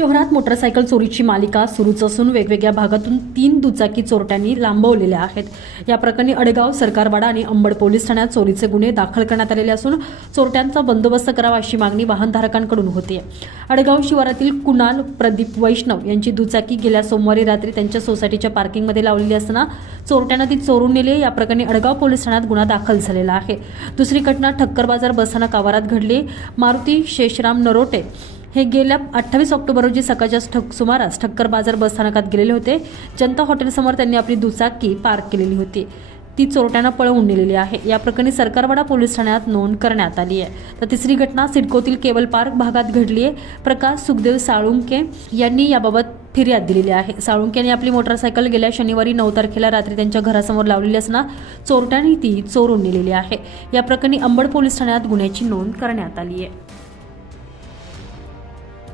शहरात मोटरसायकल चोरीची मालिका सुरूच असून वेगवेगळ्या भागातून तीन दुचाकी चोरट्यांनी लांबवलेल्या आहेत. या प्रकरणी अडगाव सरकारवाडा आणि अंबड पोलीस ठाण्यात चोरीचे गुन्हे दाखल करण्यात आलेले असून चोरट्यांचा बंदोबस्त करावा अशी मागणी वाहनधारकांकडून होती अडगाव शिवारातील कुणाल प्रदीप वैष्णव यांची दुचाकी गेल्या सोमवारी रात्री त्यांच्या सोसायटीच्या पार्किंगमध्ये लावलेली असताना चोरट्यांना ती चोरून नेली या प्रकरणी अडगाव पोलीस ठाण्यात गुन्हा दाखल झालेला आहे. दुसरी घटना ठक्कर बाजार बसस्थानक आवारात घडली. मारुती शेषराम नरोटे हे गेल्या अठ्ठावीस ऑक्टोबर रोजी सकाळच्या ठक सुमारास ठक्कर बाजार बसस्थानकात गेलेले होते. जनता हॉटेलसमोर त्यांनी आपली दुचाकी पार्क केलेली होती. ती चोरट्यानं पळवून नेलेली आहे. या प्रकरणी सरकारवाडा पोलीस ठाण्यात नोंद करण्यात आली आहे. तर तिसरी घटना सिडकोतील केबल पार्क भागात घडली आहे. प्रकाश सुखदेव साळुंके यांनी याबाबत फिर्याद दिलेली आहे. साळुंके यांनी आपली मोटरसायकल गेल्या शनिवारी नऊ तारखेला रात्री त्यांच्या घरासमोर लावलेली असताना चोरट्यांनी ती चोरून नेलेली आहे. या प्रकरणी अंबड पोलीस ठाण्यात गुन्ह्याची नोंद करण्यात आली आहे.